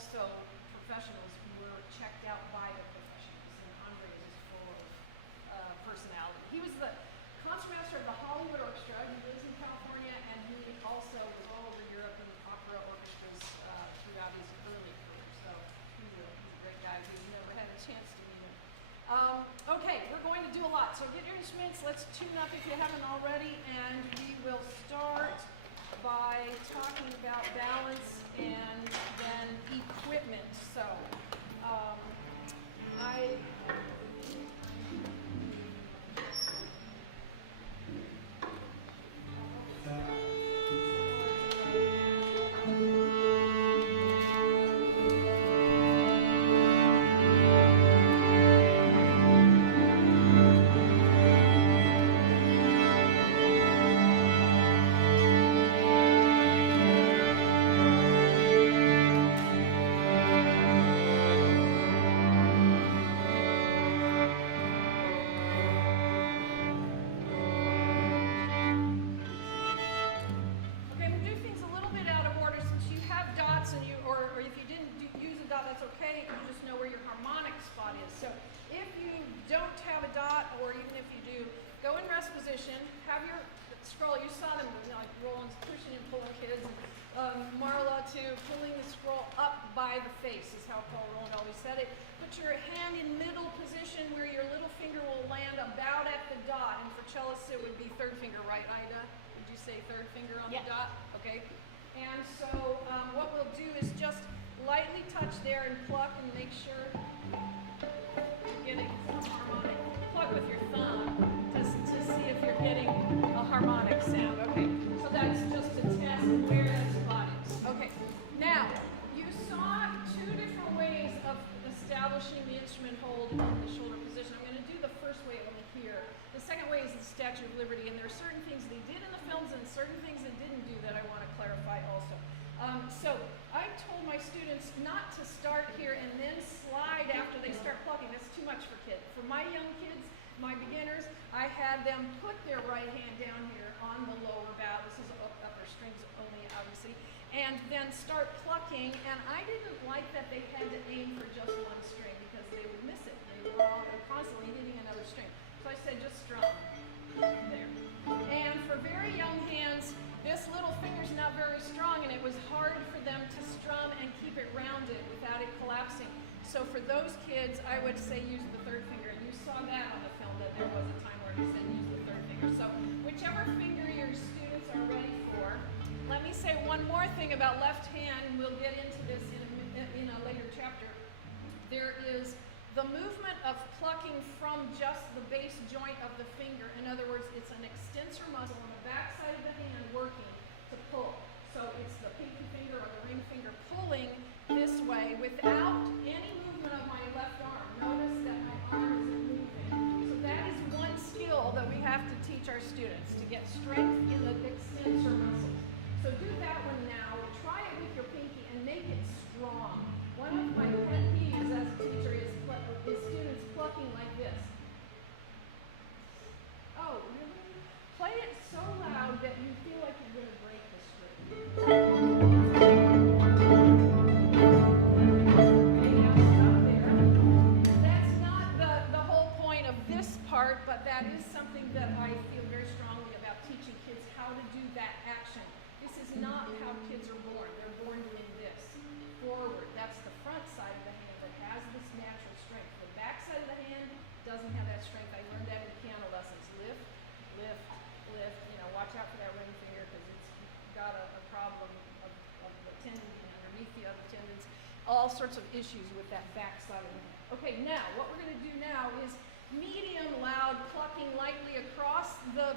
also professionals who were checked out by the professionals, and Andre is full of personality. He was the concertmaster of the Hollywood Orchestra. He lives in California, and he also was all over Europe in opera orchestras throughout his early career. So he's a great guy who's never had a chance to meet him. Okay, we're going to do a lot. So get your instruments. Let's tune up if you haven't already, and we will start by talking about balance and then equipment. So Rolland always said it. Put your hand in middle position where your little finger will land about at the dot. And for cellists, it would be third finger, right, Ida? Did you say third finger on the dot? Okay. And so what we'll do is just lightly touch there and pluck and make sure you're getting some harmonic. Pluck with your thumb to see if you're getting a harmonic sound. Okay. So that's just to test where that spot is. Okay. Now, you saw two different ways of establishing the instrument hold in the shoulder position. I'm going to do the first way over here. The second way is the Statue of Liberty, and there are certain things they did in the films and certain things they didn't do that I want to clarify also. So I told my students not to start here and then slide after they start plucking. That's too much for kids. For my young kids, my beginners, I had them put their right hand down here on the lower bow. This is upper strings only, obviously. And then start plucking, and I didn't like that they had to aim for just one string because they would miss it. They were all constantly hitting another string. So I said just strum there. And for very young hands, this little finger's not very strong, and it was hard for them to strum and keep it rounded without it collapsing. So for those kids, I would say use the third finger. And you saw that on the film, that there was a time where he said use the third finger. So whichever finger your students are ready for. Let me say one more thing about left hand, and we'll get into this in a later chapter. There is the movement of plucking from just the base joint of the finger. In other words, it's an extensor muscle on the back side of the hand working to pull. So it's the pinky finger or the ring finger pulling this way without any movement of my left arm. Notice that my arm isn't moving. So that is one skill that we have to teach our students, to get strength in the extensor muscles. So do that one now. Try it with your pinky and make it strong. One of my pet peeves as a teacher is students plucking like this. Oh, really? Play it so loud that you feel like you're going to break the string. Okay, now stop there. That's not the whole point of this part, but that is something that I feel very strongly about teaching kids how to do that action. This is not how kids are born. They're born doing this. Forward. That's the front side of the hand that has this natural strength. The back side of the hand doesn't have that strength. I learned that in piano lessons. Lift, lift, lift. You know, watch out for that ring finger because it's got a problem of the tendon underneath the other tendons. All sorts of issues with that back side of the hand. Okay, now, what we're going to do now is medium, loud, plucking lightly across the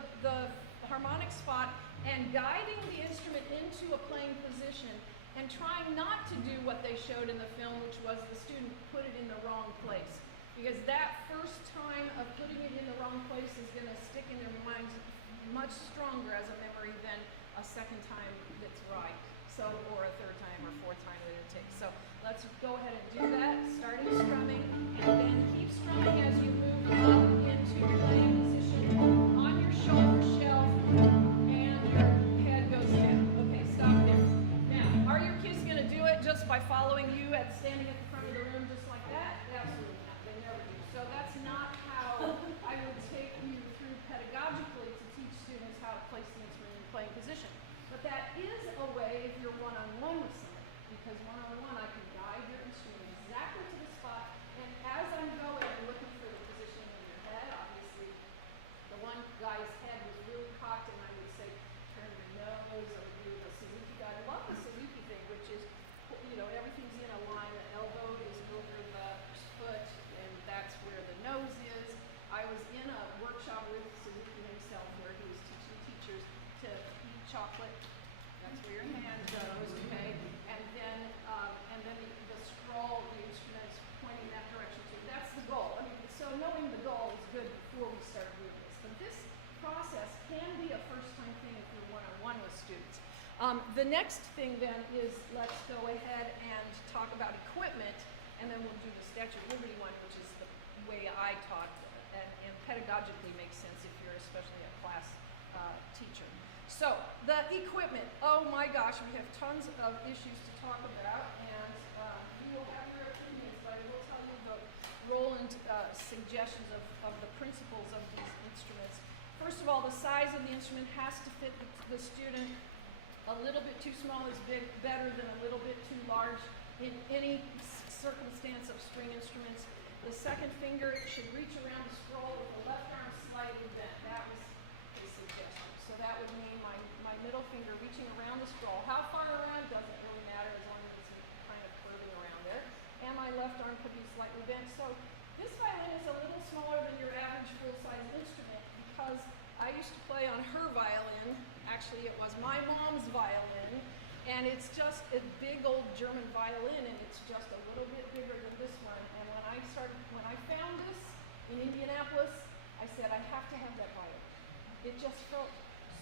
harmonic spot and guiding the instrument into a playing position and trying not to do what they showed in the film, which was the student put it in the wrong place. Because that first time of putting it in the wrong place is going to stick in their minds much stronger as a memory than a second time that's right. So, or a third time or fourth time that it takes. So let's go ahead and do that, starting strumming, and then keep strumming as you move up into your playing position on your shoulder shelf, and your head goes down. Okay, stop there. Now, are your kids going to do it just by by following you at standing at the front of the room just like that? Absolutely not. They never do. So that's not how I would take you through pedagogically to teach students how to place the instrument in playing position. But that is a way if you're one-on-one with somebody, because one-on-one I can guide your instrument exactly to the spot, and as I'm going and looking for the position in your head, obviously the one guy's head was really cocked, and I would say, turn your nose, I would do the Suzuki guy. I love the Suzuki thing, which is, you know, everything's in a line. The elbow is over the foot, and that's where the nose is. I was in a workshop with Suzuki himself where he was teaching teachers to eat chocolate. That's where your hand goes, okay? And then the scroll, the instrument is pointing that direction too. That's the goal. I mean, so knowing the goal is good before we start doing this. But this process can be a first-time thing if you're one-on-one with students. The next thing then is let's go ahead and talk about equipment, and then we'll do the Statue of Liberty one, which is the way I taught, and pedagogically makes sense if you're especially a class teacher. So the equipment, oh my gosh, we have tons of issues to talk about, and you will have your opinions, but I will tell you the Rolland suggestions of the principles of these instruments. First of all, the size of the instrument has to fit the student. A little bit too small is better than a little bit too large in any circumstance of string instruments. The second finger should reach around the scroll with the left arm slightly bent. That was his suggestion. So that would mean my middle finger reaching around the scroll. How far around doesn't really matter as long as it's kind of curving around there. And my left arm could be slightly bent. So this violin is a little smaller than your average full-size instrument because I used to play on her violin. Actually, it was my mom's violin, and it's just a big old German violin, and it's just a little bit bigger than this one. And when I found this in Indianapolis, I said, I have to have that violin. It just felt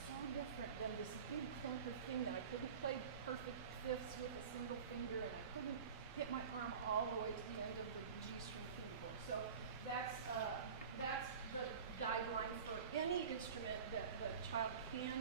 so different than this big clunker thing that I couldn't play perfect fifths with a single finger, and I couldn't get my arm all the way to the end of the G string keyboard. So that's the guideline for any instrument that the child can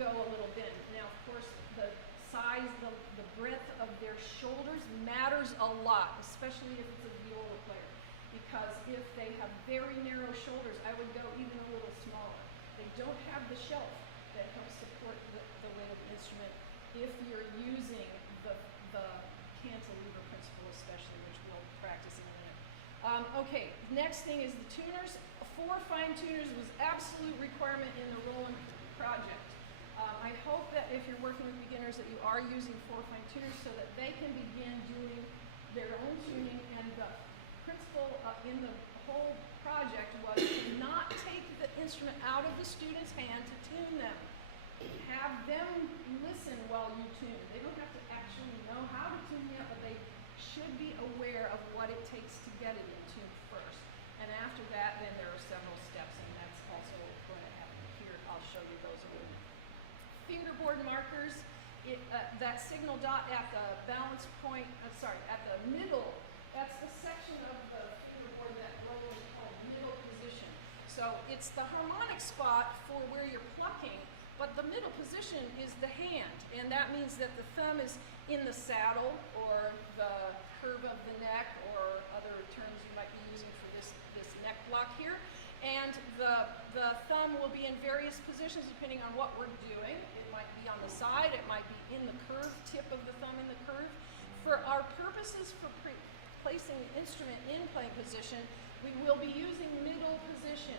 go a little bit. Now, of course, the size, the breadth of their shoulders matters a lot, especially if it's a viola player. Because if they have very narrow shoulders, I would go even a little smaller. They don't have the shelf that helps support the weight of the instrument if you're using the cantilever principle especially, which we'll practice in a minute. Okay, next thing is the tuners. 4 fine tuners was absolute requirement in the Rolland project. I hope that if you're working with beginners that you are using 4 fine tuners so that they can begin doing their own tuning, and the principle in the whole project was to not take the instrument out of the student's hand to tune them. Have them listen while you tune. They don't have to actually know how to tune yet, but they should be aware of what it takes to get it in tune first. And after that, then there are several steps, and that's also going to happen here. I'll show you those a little bit. Fingerboard markers, that signal dot at the balance point, at the middle, that's the section of the fingerboard that Rolland called middle position. So it's the harmonic spot for where you're plucking, but the middle position is the hand, and that means that the thumb is in the saddle, or the curve of the neck, or other terms you might be using for this neck block here. And the thumb will be in various positions depending on what we're doing. It might be on the side, it might be in the curve, tip of the thumb in the curve. For our purposes for placing the instrument in playing position, we will be using middle position.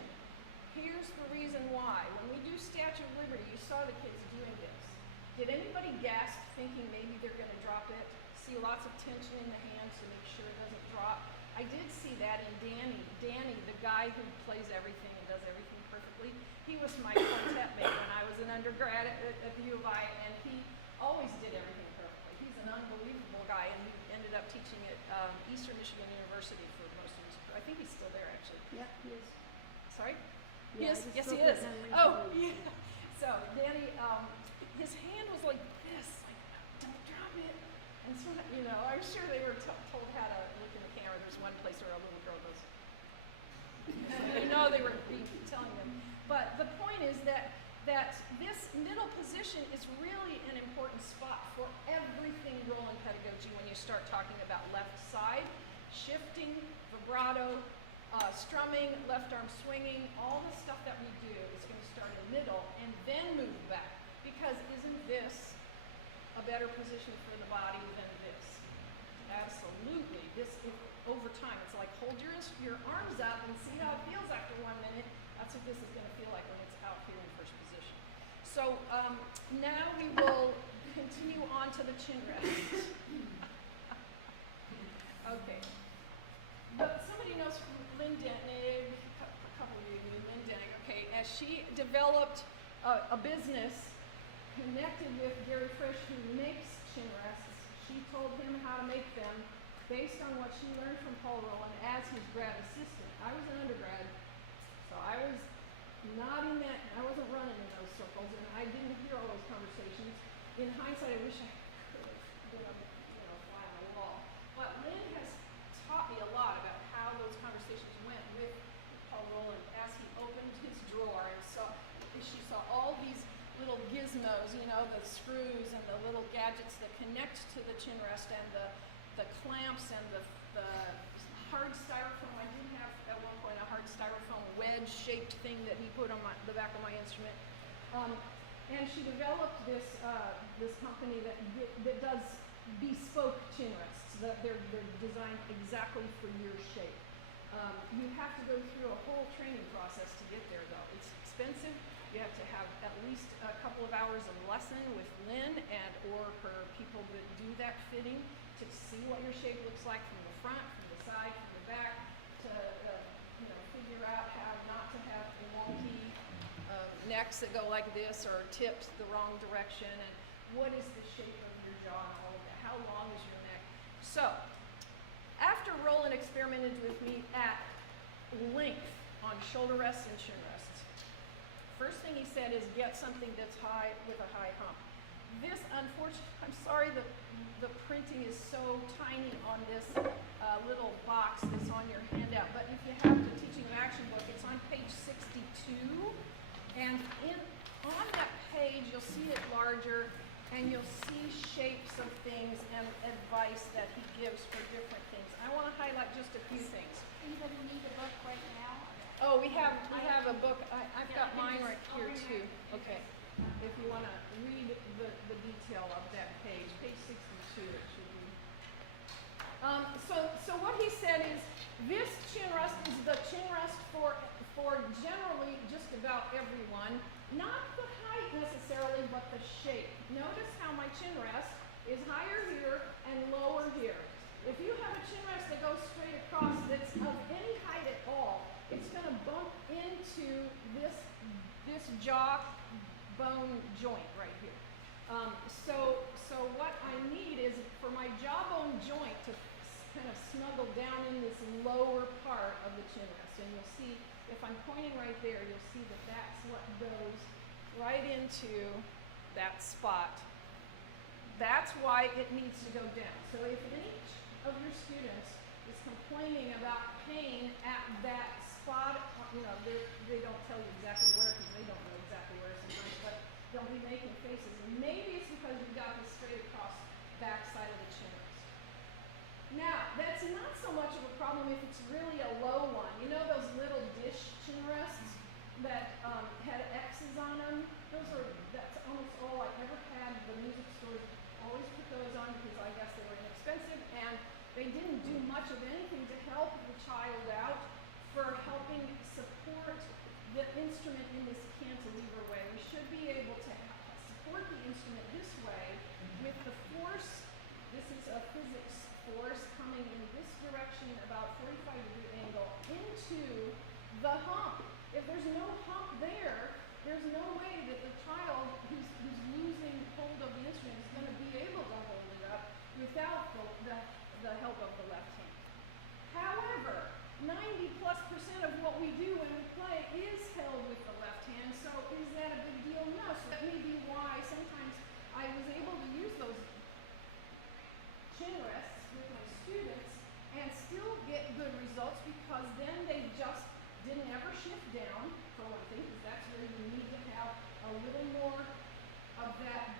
Here's the reason why. When we do Statue of Liberty, you saw the kids doing this. Did anybody gasp thinking maybe they're going to drop it? See lots of tension in the hands to make sure it doesn't drop. I did see that in Danny. Danny, the guy who plays everything and does everything perfectly, he was my quartet mate when I was an undergrad at the U of I, and he always did everything perfectly. He's an unbelievable guy, and he ended up teaching at Eastern Michigan University for most of his career. I think he's still there, actually. Yeah, he is. Sorry? Yeah, Yes, he is. Oh, yeah. So Danny, his hand was like this, like, don't drop it. And so, you know, I'm sure they were told how to look in the camera. There's one place where a little girl goes, you know, they were telling them. But the point is that that this middle position is really an important spot for everything Rolland pedagogy when you start talking about left side, shifting, vibrato, strumming, left arm swinging, all the stuff that we do is going to start in middle and then move back. Because isn't this a better position for the body than this? Absolutely. This, over time, it's like hold your arms up and see how it feels after 1 minute. That's what this is going to feel like when it's out here in first position. So now we will continue on to the chin rest. Okay. But somebody knows Lynn Denning, a couple of you knew Lynn Denning, okay, as she developed a business connected with Gary Frisch who makes chin rests, she told him how to make them based on what she learned from Paul Rolland as his grad assistant. I was an undergrad, so I was not in that, I wasn't running in those circles, and I didn't hear all those conversations. In hindsight, I wish I could have been a fly on the wall. But Lynn has taught me a lot about how those conversations went with Paul Rolland as he opened his drawer and she saw all these little gizmos, the screws and the little gadgets that connect to the chin rest and the clamps and the hard styrofoam. I did have at one point a hard styrofoam wedge-shaped thing that he put on the back of my instrument. And she developed this company that does bespoke chin rests. They're designed exactly for your shape. You have to go through a whole training process to get there, though. It's expensive. You have to have at least a couple of hours of lesson with Lynn or her people that do that fitting to see what your shape looks like from the front, from the side, from the back, to figure out how not to have wonky necks that go like this or tips the wrong direction, and what is the shape of your jaw and all of that. How long is your neck? So, after Rolland experimented with me at length on shoulder rests and chin rests, first thing he said is get something that's high with a high hump. This, unfortunately, I'm sorry the printing is so tiny on this little box that's on your handout, but if you have the Teaching of Action book, it's on page 62, and on that page you'll see it larger, and you'll see shapes of things and advice that he gives for different things. I want to highlight just a few things. Anybody need a book right now? Oh, we have a book. I've got mine right here too. Okay. If you want to read the detail of that page 62 it should be. So what he said is this chin rest is the chin rest for generally just about everyone. Not the height necessarily, but the shape. Notice how my chin rest is higher here and lower here. If you have a chin rest that goes straight across that's of any height at all, it's going to bump into this jaw bone joint right here. So what I need is for my jawbone joint to kind of snuggle down in this lower part of the chin rest. And you'll see, if I'm pointing right there, you'll see that that's what goes right into that spot. That's why it needs to go down. So if any of your students is complaining about pain at that spot, they don't tell you exactly where because they don't know exactly where sometimes, but they'll be making faces. And maybe it's because you've got this straight across back side of the chin rest. Now, that's not so much of a problem if it's really a low one. You know those little dish chin rests that had X's on them? That's almost all I ever had. The music stores always put those on because I guess they were inexpensive and they didn't do much of anything to help the child out for helping support the instrument in this cantilever way. We should be able to support the instrument this way with the force. This is a physics force coming in this direction, about 45-degree angle, into the hump. If there's no hump there, there's no way that the child who's losing hold of the instrument is going to be able to hold it up without the help of the left hand. However, 90+% of what we do when we play is held with the left hand, so is that a big deal? No. So that may be why sometimes I was able to use those chin rests with my students and still get good results because then they just didn't ever shift down, for one thing, because that's where you need to have a a little more of that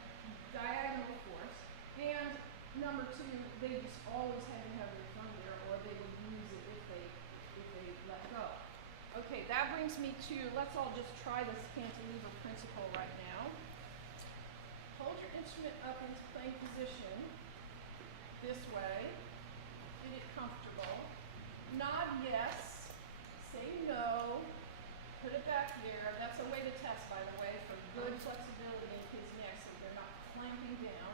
diagonal force. And number two, they just always had to have their thumb there, or they would lose it if they let go. Okay, that brings me to, let's all just try this cantilever principle right now. Hold your instrument up into playing position this way. Get it comfortable. Nod yes. Say no. Put it back there. That's a way to test, by the way, for good flexibility in kids' necks so they're not clamping down.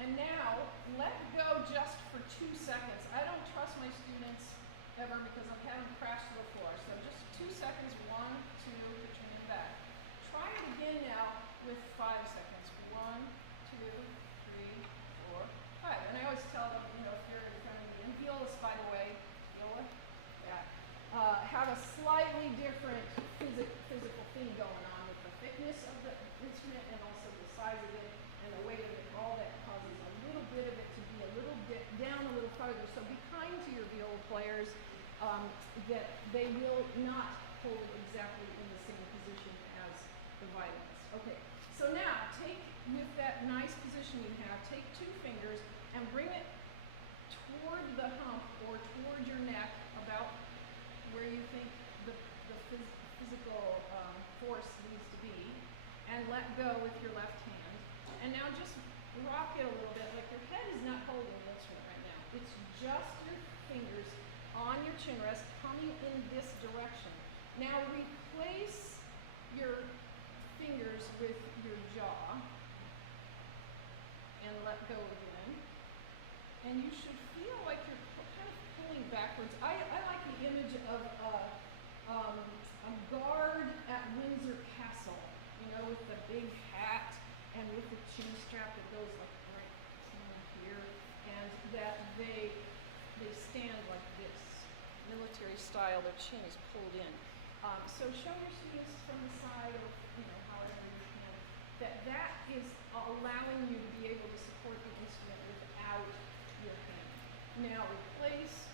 And now, let go just for 2 seconds. I don't trust my students ever because I've had them crash to the floor. So just 2 seconds, 1, 2, put your hand back. Try it again now with 5 seconds. 1, 2, 3, 4, 5. And I always tell them, you know, if you're in front of me, and violas, by the way, viola, yeah, have a slightly different physical thing going on with the thickness of the instrument and also the size of it and the weight of it. All that causes a little bit of it to be a little bit down a little farther. So be kind to your viola players, that they will not hold it exactly in the same position as the violinist. Okay, so now take, with that nice position you have, take 2 fingers and bring it toward the hump or toward your neck, about where you think the physical force needs to be, and let go with your left hand. And now just rock it a little bit, like your head is not holding the instrument right now. It's just your fingers on your chin rest coming in this direction. Now replace your fingers with your jaw and let go again. And you should feel like you're kind of pulling backwards. I like the image of a guard at Windsor Castle, you know, with the big hat and with the chin strap that goes like right here, and that they stand like this, military style. Their chin is pulled in. So show your students from the side, or you know, however you can, that is allowing you to be able to support the instrument without your hand. Now replace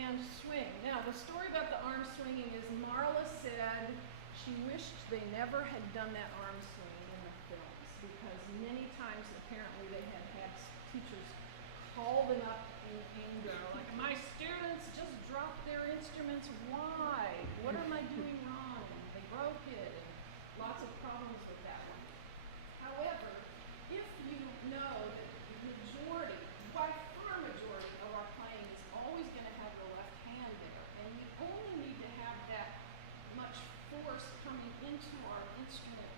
and swing. Now the story about the arm swinging is Marla said she wished they never had done that arm swinging in the films, because many times apparently they had teachers call them up in anger, like, my students just dropped their instruments, why? What am I doing wrong? And they broke it, and lots of problems with that one. However, if you know that the majority, by far majority of our playing is always going to have the left hand there, and we only need to have that much force coming into our instrument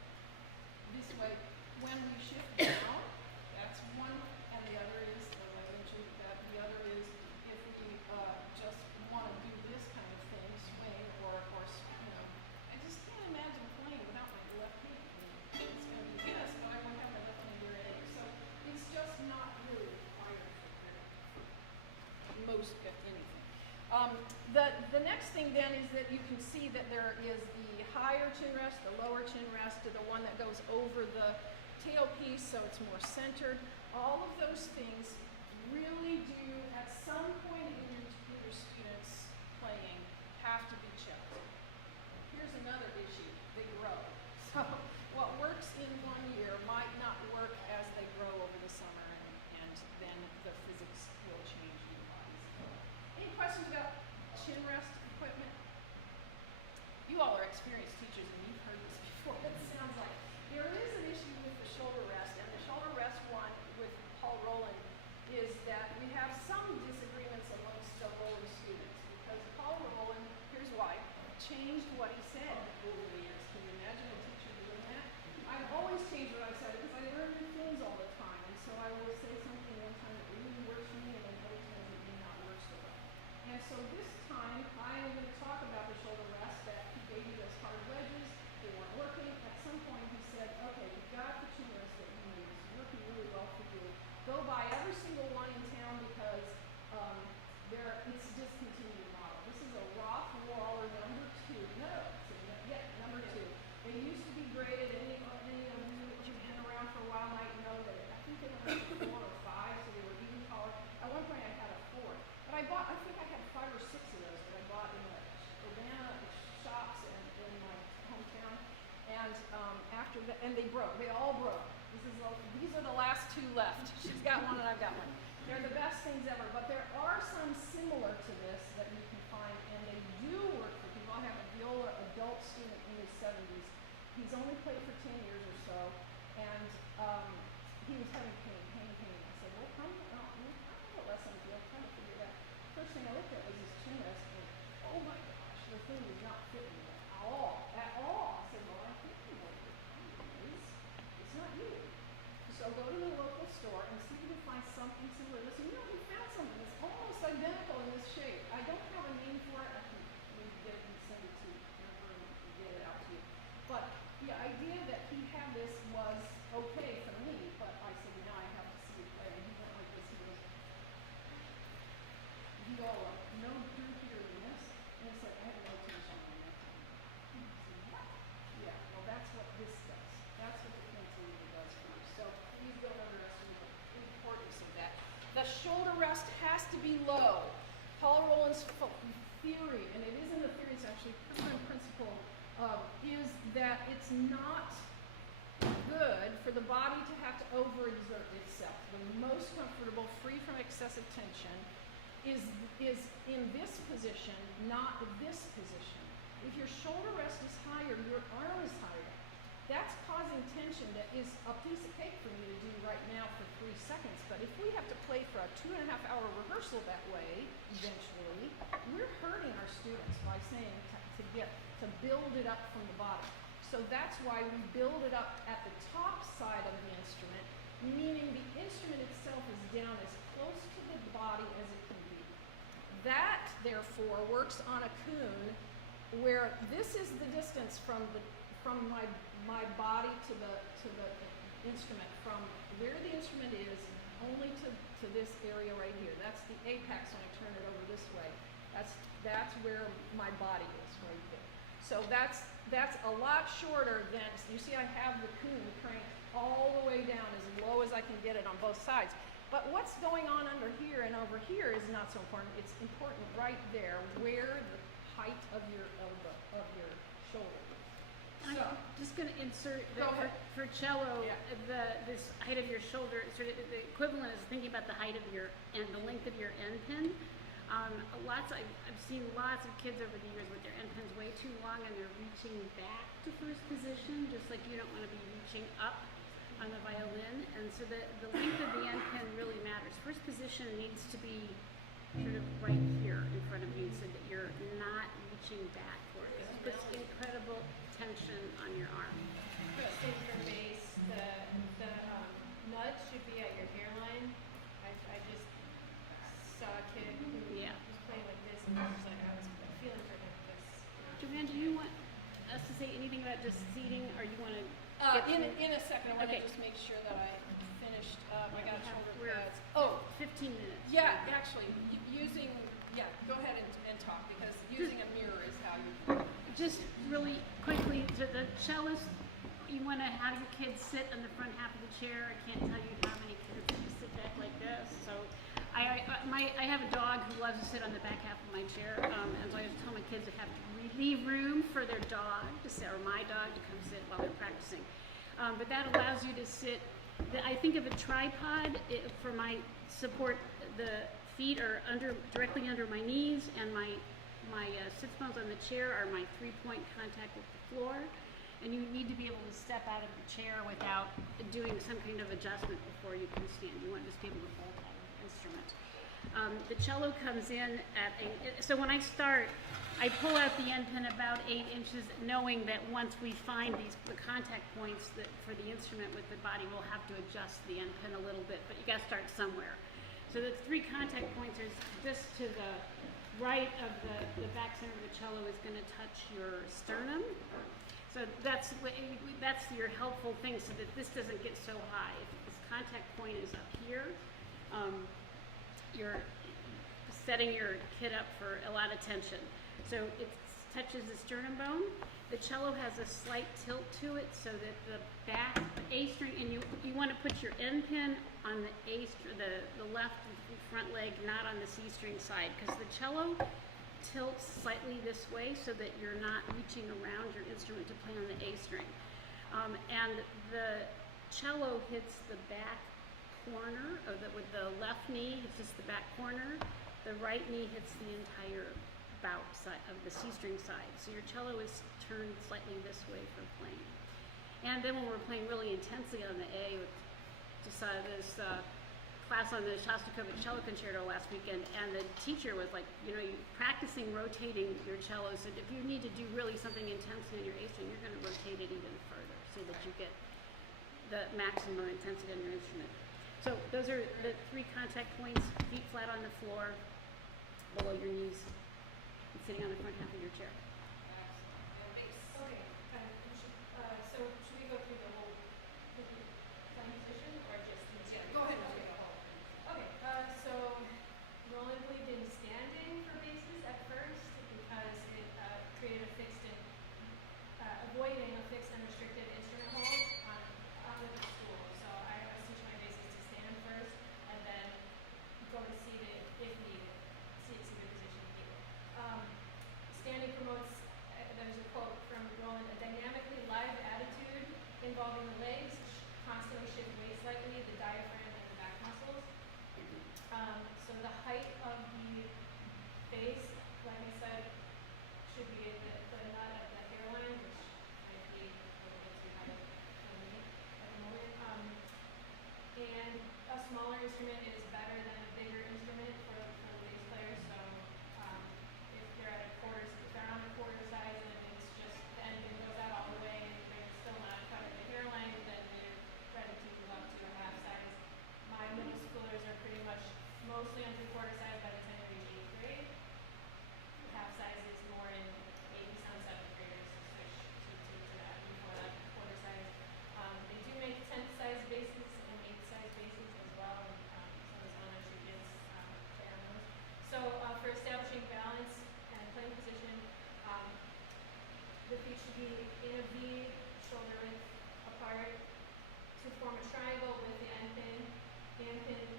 this way when we shift down. That's one, and the other is, as I mentioned, that the other is if we just want to do this kind of thing, swing, or you know, I just can't imagine playing without my left hand. I mean, it's going to be yes, but I won't have my left hand there anyway. So it's just not really required for most anything. The next thing then is that you can see that there is the higher chin rest, the lower chin rest, the one that goes over the tailpiece so it's more centered. All of those things really do, at some point in your students playing, have to be checked. Here's another issue: they grow. So what works in one year might not work as they grow over the summer, and then the physics will change in your bodies. Any questions about chin rest equipment? You all are experienced teachers and you've heard this before, it sounds like. There is an issue with the shoulder rest, and the shoulder rest one with Paul Rolland is that we have some disagreements amongst the Rolland students, because Paul Rolland, here's why, changed what he said over the years. Can you imagine a teacher doing that? I've always changed what I said because I learn new things all the time, and so I will say something one time that really works for me, and then other times it may not work so well. And so this time I am going to talk about the shoulder rest that he gave you as hard wedges. They weren't working. At some point he said, okay, you've got the chin rest that you need. It's working really well for you. Go buy every single one in town because it's a discontinued model. This is a Roth Waller number 2. No, number 2. They used to be graded. Any of you who've been around for a while might know that I think they were 4 or 5, so they were even taller. At one point I had a 4. But I think I had 5 or 6 of those that I bought in the Urbana shops and in my hometown. And after that, and they broke. They all broke. These are the last two left. She's got one and I've got one. They're the best things ever. But there are some similar to this that you can find, and they do work for people. I have a viola adult student in his 70s. He's only played for 10 years or so, and he was having pain. I said, well, come on, what lesson do you have? Trying to figure it out. First thing I looked at was his chin rest, and oh my gosh, the thing was not fitting me at all. I said, well, I think you know what your problem is. It's not you. So go to the local store and see if you can find something similar to this. And we found something that's almost identical in this shape. I don't have a name for it. I can maybe get it and send it to Amber and get it out to you. But the idea that he had this was okay for me, but I said, now I have to see it play. And he went like this. He goes, viola, no droopier than this. And it's like, I have no tension on that time. I said, what? Yeah, well, that's what this does. That's what the cantilever does for you. So please don't underestimate the importance of that. The shoulder rest has to be low. Paul Rolland's theory, and it isn't a theory, it's actually proven principle, is that it's not good for the body to have to overexert itself. The most comfortable, free from excessive tension, is in this position, not this position. If your shoulder rest is higher, your arm is higher. That's causing tension that is a piece of cake for me to do right now for 3 seconds. But if we have to play for a 2.5-hour rehearsal that way, eventually, we're hurting our students by saying to build it up from the bottom. So that's why we build it up at the top side of the instrument, meaning the instrument itself is down as close to the body as it can be. That, therefore, works on a coon where this is the distance from my body to the instrument, from where the instrument is only to this area right here. That's the apex when I turn it over this way. That's where my body is right there. So that's a lot shorter than, you see I have the coon cranked all the way down as low as I can get it on both sides. But what's going on under here and over here is not so important. It's important right there where the height of your shoulder. So, I'm just going to insert Go that ahead. for cello, Yeah. this height of your shoulder, sort of the equivalent is thinking about the height of your and the length of your end pin. I've seen lots of kids over the years with their end pins way too long and they're reaching back to first position, just like you don't want to be reaching up on the violin. And so the length of the end pin really matters. First position needs to be sort of right here in front of you so that you're not reaching back for it. This puts incredible tension on your arm. So for bass, the nudge should be at your hairline. I just saw a kid who was playing like this, and I was like, I was feeling for him. Joanne, do you want us to say anything about just seating, or you want to? in a second, I want to Okay. just make sure that I finished. I got shoulder we're pads. Oh, 15 minutes. yeah, actually, go ahead and talk, because using a mirror is how you. Just really quickly, to the cellist, you want to have your kids sit on the front half of the chair. I can't tell you how many kids sit back like this. So I have a dog who loves to sit on the back half of my chair, and so I just tell my kids to have to leave room for their dog to sit, or my dog to come sit while they're practicing. But that allows you to sit. I think of a tripod for my support. The feet are directly under my knees, and my sit bones on the chair are my 3-point contact with the floor. And you need to be able to step out of the chair without doing some kind of adjustment before you can stand. You want to just be able to hold out of the instrument. The cello comes in at so when I start, I pull out the end pin about 8 inches, knowing that once we find the contact points for the instrument with the body, we'll have to adjust the end pin a little bit, but you got to start somewhere. So the 3 contact points are this to the right of the back center of the cello is going to touch your sternum. So that's your helpful thing, so that this doesn't get so high. If this contact point is up here, you're setting your kid up for a lot of tension. So it touches the sternum bone. The cello has a slight tilt to it, so that the back A string, and you want to put your end pin on the A string, the left front leg, not on the C string side, because the cello tilt slightly this way so that you're not reaching around your instrument to play on the A string. And the cello hits the back corner, with the left knee hits just the back corner. The right knee hits the entire bout side of the C string side. So your cello is turned slightly this way for playing. And then when we're playing really intensely on the A, with just this class on the Shostakovich cello concerto last weekend, and the teacher was like, you practicing rotating your cello, so if you need to do really something intense in your A string, you're going to rotate it even further so that you get the maximum intensity on your instrument. So those are the 3 contact points: feet flat on the floor, below your knees, and sitting on the front half of your chair. Base. Okay, so should we go through the whole playing position or just Yeah, go ahead. Okay, so Rolland believed in standing for bases at first because it created a fixed and avoiding a fixed and restricted instrument hold on with the stool. So I always teach my bases to stand first and then go to seated if needed, seated position if needed. Standing promotes, there's a quote from Rolland, a dynamically live attitude involving the legs, constantly shift weight slightly, the diaphragm, and the back muscles. So the height of the base, like I said, should be at the nut at the hairline, which might be a little bit too high for me at the moment. And a smaller instrument is better than a bigger instrument for the bass player. So if they're at if they're on a quarter size and it's just the end goes out all the way and they're still not covering the hairline, then they're ready to move up to a half size. My middle schoolers are pretty much mostly on 3/4 size by the time they reach 8th grade. Half size is more in maybe some 7th graders switch to that before that quarter size. They do make 10th size bases and 8th size bases as well. Some of the elementary kids play on those. So for establishing balance and playing position, the feet should be in a V, shoulder width apart, to form a triangle with the end pin. The end pin is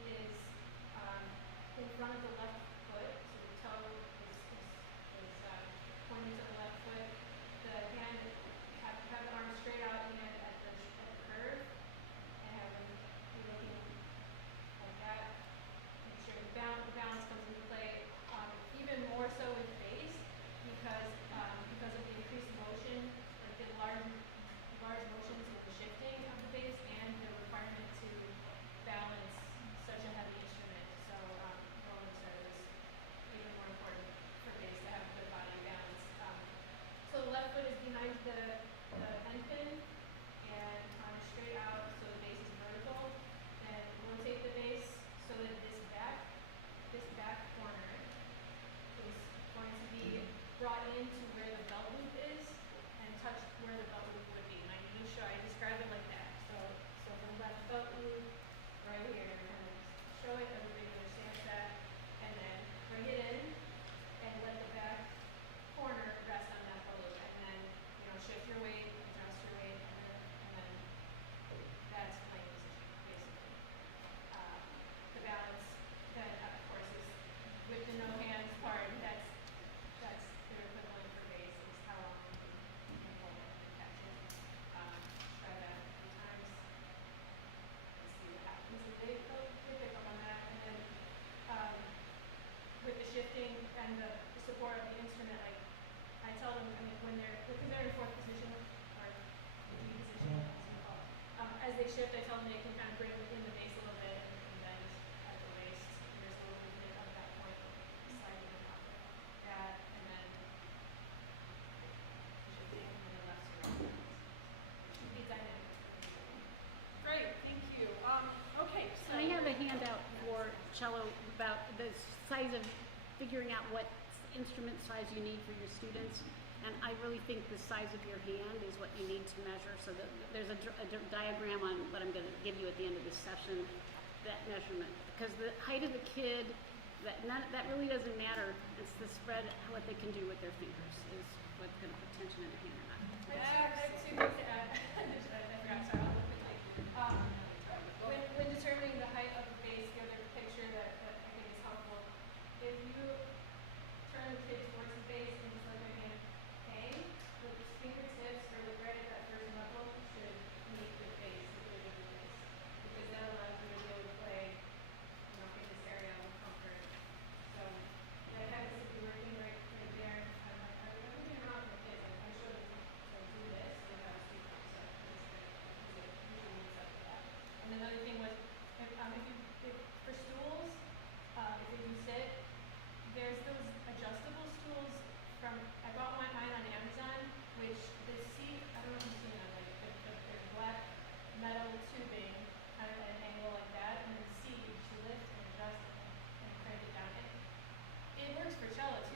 in front of the left foot, so the toe is pointing to the left foot. The hand, have the arm straight out and at the curve, and have them be looking like that. Make sure the balance comes into play, even more so with bass, because of the increased motion, like the large motions with the shifting of the bass and the requirement to balance such a heavy instrument. So Rolland said it was even more important for bass to have good body balance. So the left foot is behind the end pin and straight out so the bass is vertical. Then rotate the bass so that this back corner is going to be brought into where the belt loop is and touch where the belt loop would be. And I describe it like that. So the left belt loop right here, and show it, everybody understands that, and then bring it in and let the back corner rest on that belt loop, and then shift your weight, adjust your weight, and then that's playing position basically. The balance then of course is with the no hands part. That's their equivalent for bass, is how long you can hold it and catch it. Try that a few times and see what happens. And they pick up on that. And then with the shifting and the support of the instrument, I tell them, when because they're in 4th position or the D position, as they shift, I tell them they can kind of bring in the bass a little bit, and then at the waist, there's a little movement up at that point, sliding them off that, and then shifting from the left to right. It should be dynamic. Great, thank you. Okay, so I have a handout for cello about the size of figuring out what instrument size you need for your students. And I really think the size of your hand is what you need to measure. So that there's a diagram on what I'm going to give you at the end of this session, that measurement. Because the height of the kid, that really doesn't matter. It's the spread, what they can do with their fingers is what's going to put tension in the hand or not. I have 2 things to add. I forgot, sorry, I'll look quickly. When determining the height of the bass, the other picture that I think is helpful, if you turn the kid's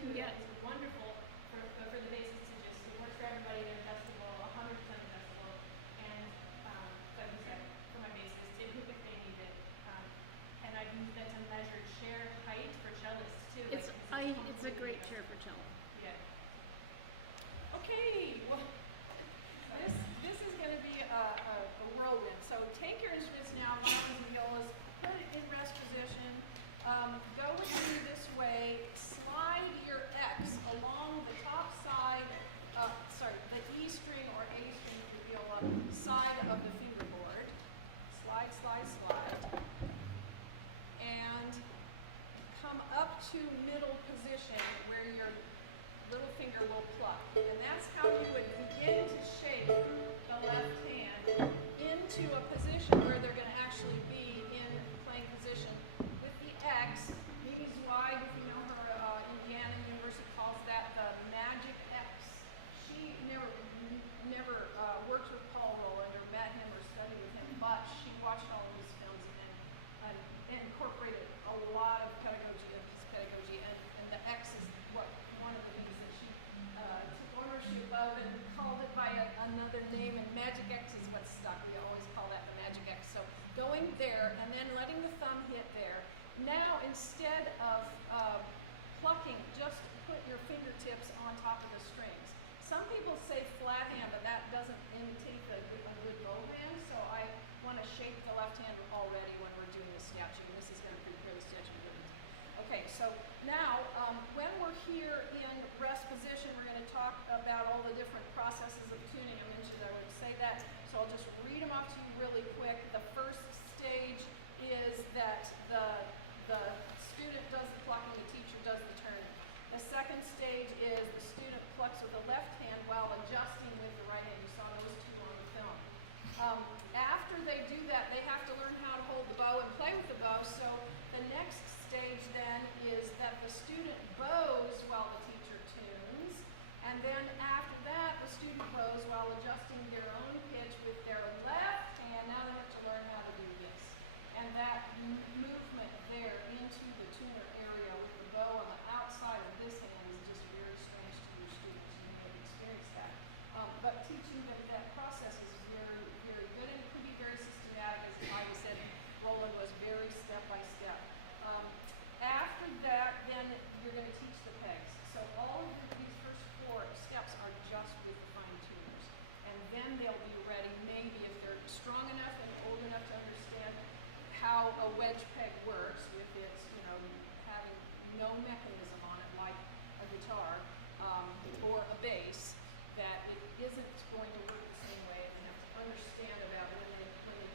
too. Yeah. It's wonderful for the bases to just, it works for everybody in adjustable, 100% adjustable. And, like you said, for my bases, if they need it. And I've used that to measure chair height for cellists too. It's a great chair for cello. Yeah. Okay, well, this is going to be a whirlwind. So take your instruments now, violins and violas, put it in rest position. Go with me this way. Slide your X along the top side, the E string or A string of the viola side of the fingerboard. Slide, slide, slide. And come up to middle position where your little finger will pluck. And that's how you would begin to shape the left hand into a position where they're going to actually be in playing position with the X. Mimi's wide, if you know her, Indiana University calls that the magic X. She never worked with Paul Rolland or met him or studied with him, but she watched all of his films and incorporated a lot of pedagogy of his pedagogy, and the X is one of the things that she took ownership of and called it by another name, and magic X is what stuck. We always call that the magic X. So going there and then letting the thumb hit there. Now instead of plucking, just put your fingertips on top of the strings. Some people say flat hand, but that doesn't imitate a good bow hand, so I want to shape the left hand already when we're doing the statue. This is going to prepare the statue. Okay, so now when we're here in rest position, we're going to talk about all the different processes of tuning. I mentioned I would say that, so I'll just read them off to you really quick. The first stage is that the student does the plucking, the teacher does the turning. The second stage is the student plucks with the left hand while adjusting with the right hand. You saw those two on the film. After they do that, they have to learn how to hold the bow and play with the bow. So the next stage then is that the student bows while the teacher tunes. And then after that, the student bows while adjusting their own pitch with their left hand. Now they have to learn how to do this. And that movement there into the tuner area with the bow on the outside of this hand is just very strange to your students. You may have experienced that. But teaching them that process is very, very good, and it can be very systematic. As Ivy said, Rolland was very step by step. After that, then you're going to teach the pegs. So all of these first 4 steps are just with the fine tuners. And then they'll be ready, maybe if they're strong enough and old enough to understand how a wedge peg works with its, having no mechanism on it like a guitar or a bass, that it isn't going to work the same way, and they have to understand about when they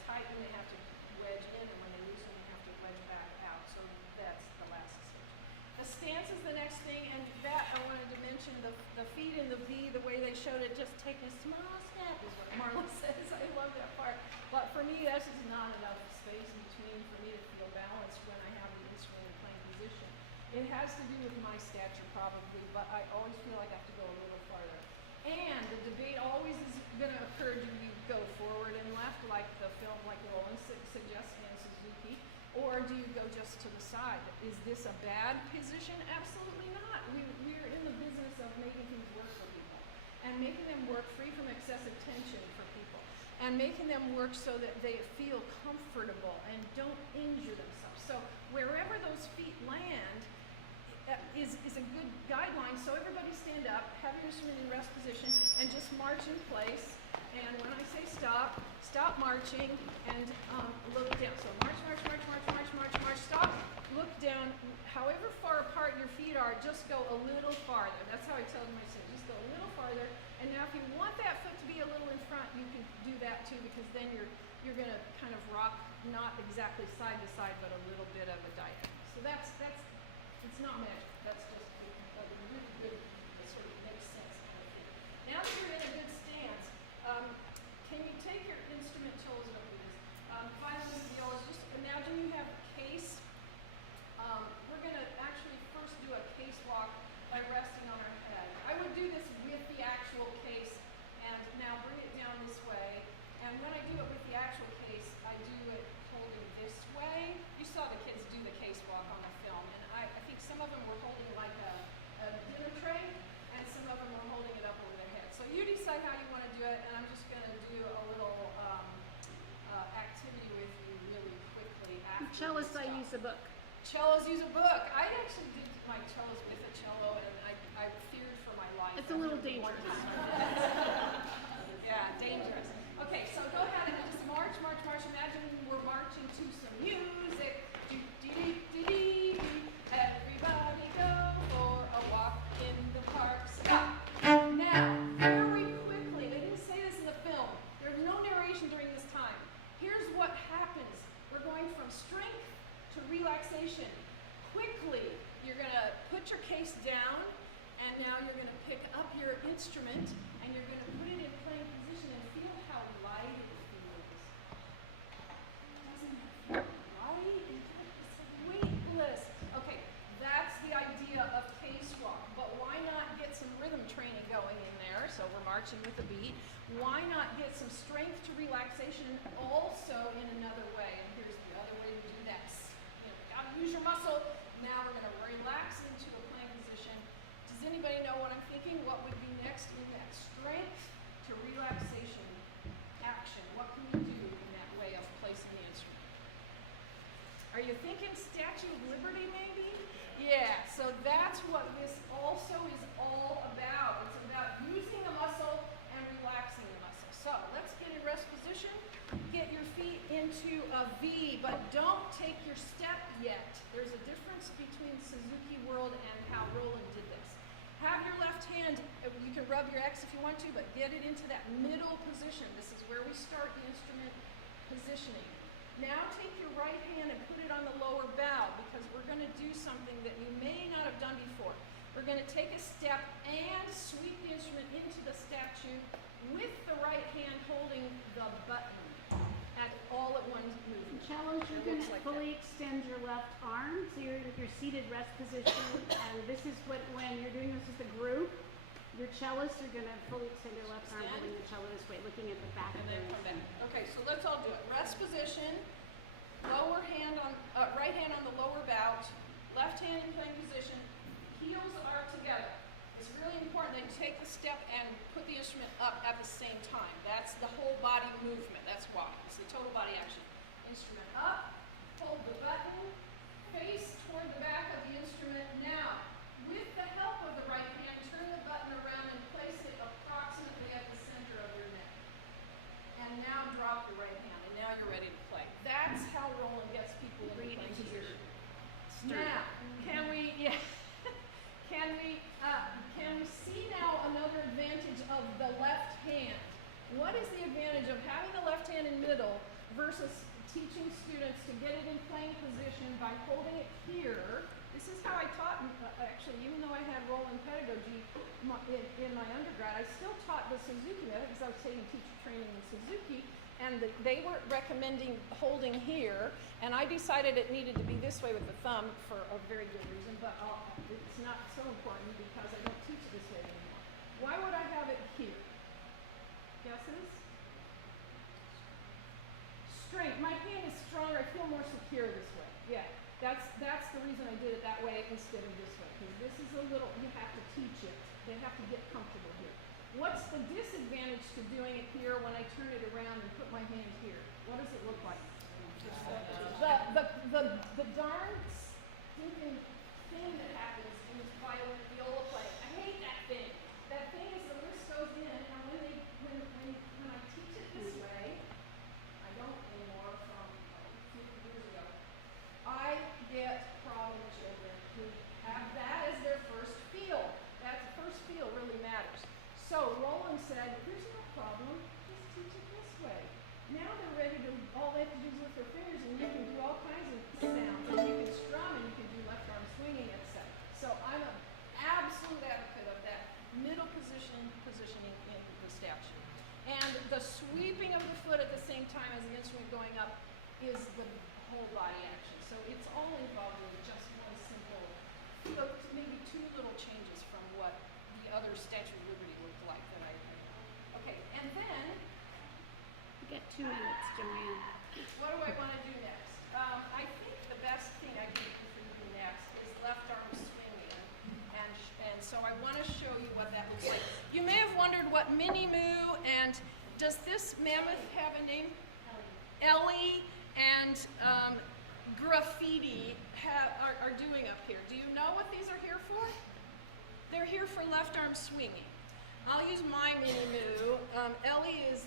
tighten, they have to wedge in, and when they loosen, they have to wedge back out. So that's the last stage. The stance is the next thing, and that I wanted to mention, the feet in the V, the way they showed it, just taking a small step is what Marla says. I love that part. But for me, that's just not enough space in between for me to feel balanced when I have the instrument in playing position. It has to do with my stature probably, but I always feel like I have to go a little farther. And the debate always is going to occur, do you go forward and left like the film, like Rolland suggests in Suzuki, or do you go just to the side? Is this a bad position? Absolutely not. We're in the business of making things work for people, and making them work free from excessive tension for people, and making them work so that they feel comfortable and don't injure themselves. So wherever those feet land is a good guideline. So everybody stand up, have your instrument in rest position, and just march in place. And when I say stop, stop marching and look down. So march, march, march, march, march, march, march, stop, look down. However far apart your feet are, just go a little farther. That's how I tell my students, just go a little farther. And now if you want that foot to be a little in front, you can do that too, because then you're going to kind of rock, not exactly side to side, but a little bit of a diagonal. So that's it's not magic. That's just a really good, sort of makes sense kind of thing. Now that you're in a good stance, can you take your instrument toes and over this? Violin and violas, just imagine you have a case. We're going to actually first do a case walk by resting on our head. I would do this with the actual case, and now bring it down this way. And when I do it with the actual case, I do it holding this way. You saw the kids do the case walk on the film, and I think some of them were holding like a cellists, I use a book. Cellos use a book. I actually did my cellos with a cello, and I feared for my life. It's a little dangerous. Yeah, dangerous. Okay, so go ahead and just march, march, march. Imagine we're marching to some music. Do-dee-dee-dee-dee. Everybody go for a walk in the park. Stop. Now, very quickly, they didn't say this in the film. There's no narration during this time. Here's what happens. We're going from strength to relaxation. Quickly, you're going to put your case down, and now you're going to pick up your instrument, and you're going to put it in playing position and feel how light it feels. Doesn't it feel light? It's weightless. Okay, that's the idea of case walk, but why not get some rhythm training going in there? So we're marching with a beat. Why not get some strength to relaxation also in another way? And here's the other way to do that. You know, gotta use your muscle. Now we're gonna relax into a playing position. Does anybody know what I'm thinking? What would be next in that strength to relaxation action? What can we do in that way of placing the instrument? Are you thinking Statue of Liberty maybe? Yeah, so that's what this also is all about. It's about using the muscle and relaxing the muscle. So let's get in rest position. Get your feet into a V, but don't take your step yet. There's a difference between Suzuki World and how Rolland did this. Have your left hand, you can rub your X if you want to, but get it into that middle position. This is where we start the instrument positioning. Now take your right hand and put it on the lower bow, because we're going to do something that you may not have done before. We're going to take a step and sweep the instrument into the statue with the right hand holding the button at all at one movement. Cellos, you're It going looks to like fully extend your left arm, so you're in your seated rest position, and this is what, when you're doing this with a group, your cellists are going to fully extend their left arm, Extend. holding the cello this way, looking at the back And of then their come back. Okay, so let's all do it. Rest position, lower hand on, right hand on the lower bout, left hand in playing position, heels are together. It's really important that you take the step and put the instrument up at the same time. That's the whole body movement. That's why. It's the total body action. Instrument up, hold the button, face toward the back of the instrument. Now, with the help of the right hand, turn the button around and place it approximately at the center of your neck. And now drop the right hand, and now you're ready to play. That's how Rolland gets people in Bring it playing into your position. sternum. Now, can we see now another advantage of the left hand? What is the advantage of having the left hand in middle versus teaching students to get it in playing position by holding it here? This is how I taught, actually, even though I had Rolland Pedagogy in my undergrad, I still taught the Suzuki method because I was taking teacher training in Suzuki, and they were recommending holding here, and I decided it needed to be this way with the thumb for a very good reason, but it's not so important because I don't teach it this way anymore. Why would I have it here? Guesses? Strength. My hand is stronger. I feel more secure this way. Yeah, that's the reason I did it that way instead of this way, because this is a little, you have to teach it. They have to get comfortable here. What's the disadvantage to doing it here when I turn it around and put my hand here? What does it look like? The darn stinking thing that happens in this violin viola playing. I hate that thing. That thing is the wrist goes in, and when I teach it this way, I don't anymore from a few years ago, I get problem children who have that as their first feel. That first feel really matters. So Rolland said, here's no problem, just teach it this way. Now they're ready to, all they have to do is lift their fingers, and you can do all kinds of sounds, and you can strum, and you can do left arm swinging, etc. So I'm an absolute advocate of that middle positioning in the statue. And the sweeping of the foot at the same time as the instrument going up is the whole body action. So it's all involved in just one simple, maybe two little changes from what the other Statue of Liberty looked like that I okay, and then You got 2 minutes, Joanne. what do I want to do next? I think the best thing I can do next is left arm swinging, and so I want to show you what that looks like. You may have wondered what Minnie Moo, and does this mammoth have a name? Ellie. And graffiti are doing up here. Do you know what these are here for? They're here for left arm swinging. I'll use my mini moo. Ellie is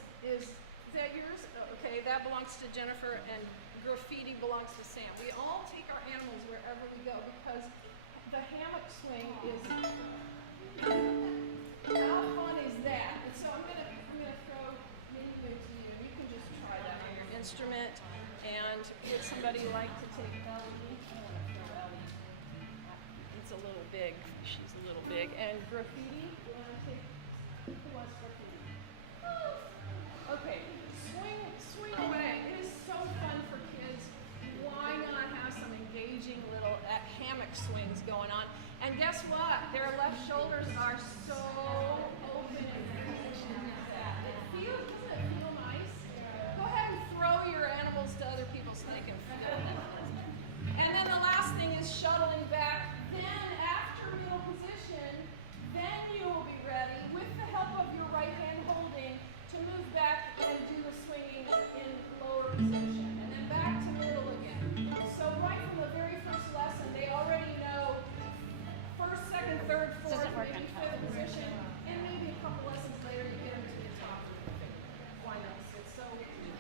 that yours? Oh, okay, that belongs to Jennifer, and graffiti belongs to Sam. We all take our animals wherever we go because the hammock swing is, how fun is that? And so I'm gonna throw mini moo to you. You can just try that on your instrument. And would somebody like to take Ellie? I want to throw Ellie. It's a little big. She's a little big. And graffiti? You want to take? Who wants graffiti? Oh. Okay. Swing away. It is so fun for kids. Why not have some engaging little hammock swings going on? And guess what? Their left shoulders are so open and doesn't it feel nice? Go ahead and throw your animals to other people so they can feel it. And then the last thing is shuttling back. Then after middle position, then you will be ready with the help of your right hand holding to move back and do the swinging in lower position. And then back to middle again. So right from the very first lesson, they already know first, second, third, fourth, maybe fifth position, and maybe a couple lessons later you get them to the top of the figure. Why not? It's so easy.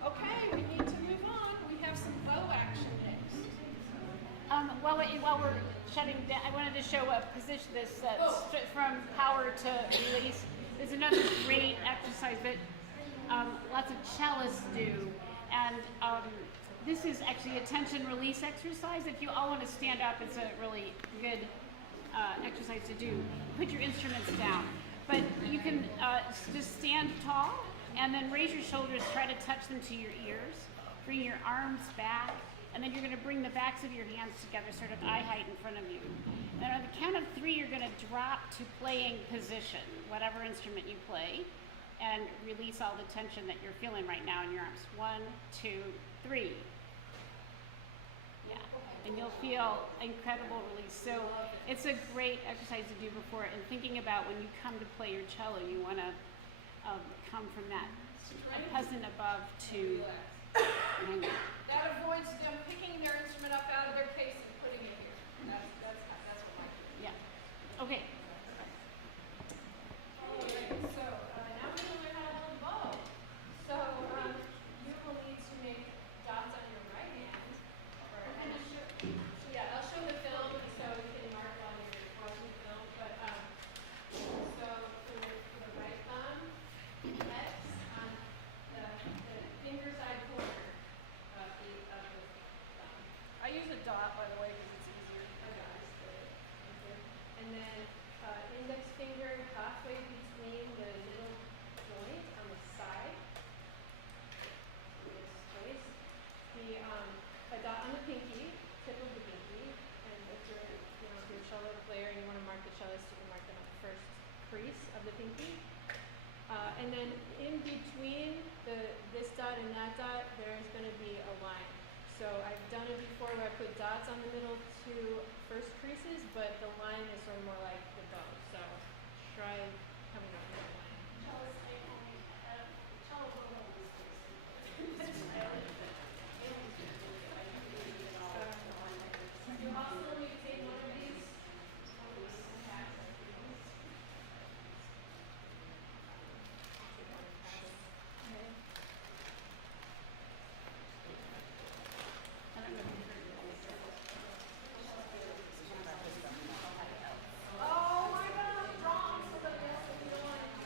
Okay, we need to move on. We have some bow action next. While we're shutting down, I wanted to show a position this from power to release. There's another great exercise that lots of cellists do, and this is actually a tension release exercise. If you all want to stand up, it's a really good exercise to do. Put your instruments down, but you can just stand tall and then raise your shoulders. Try to touch them to your ears. Bring your arms back, and then you're going to bring the backs of your hands together, sort of eye height in front of you. And then on the count of 3, you're going to drop to playing position, whatever instrument you play, and release all the tension that you're feeling right now in your arms. 1, 2, 3. Yeah, and you'll feel incredible release. So it's a great exercise to do before, and thinking about when you come to play your cello, you want to come from that peasant above to That avoids them picking their instrument up out of their case and putting it here. That's what I do. yeah. Okay. Alright, so now we're going to learn how to hold a bow. So you will need to make dots on your right hand. I'll show the film so you can mark while you're watching the film. But so for the right thumb, X on the finger side corner of the thumb. I use a dot, by the way, because it's easier. And then index finger halfway between the little joint on the side. This choice. A dot on the pinky, tip of the pinky, and if you're a cello player and you want to mark the cellist, you can mark them on the first crease of the pinky. And then in between this dot and that dot, there's going to be a line. So I've done it before where I put dots on the middle 2 first creases, but the line is sort of more like the bow. So try coming up with a line. You also need to take one of these. I don't know if you heard it. Oh my God, wrong. Somebody else will be on it.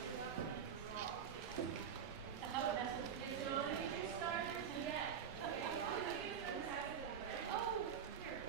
Is it on? Did you start it? Yeah. Oh, here.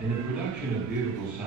In the production of beautiful sound,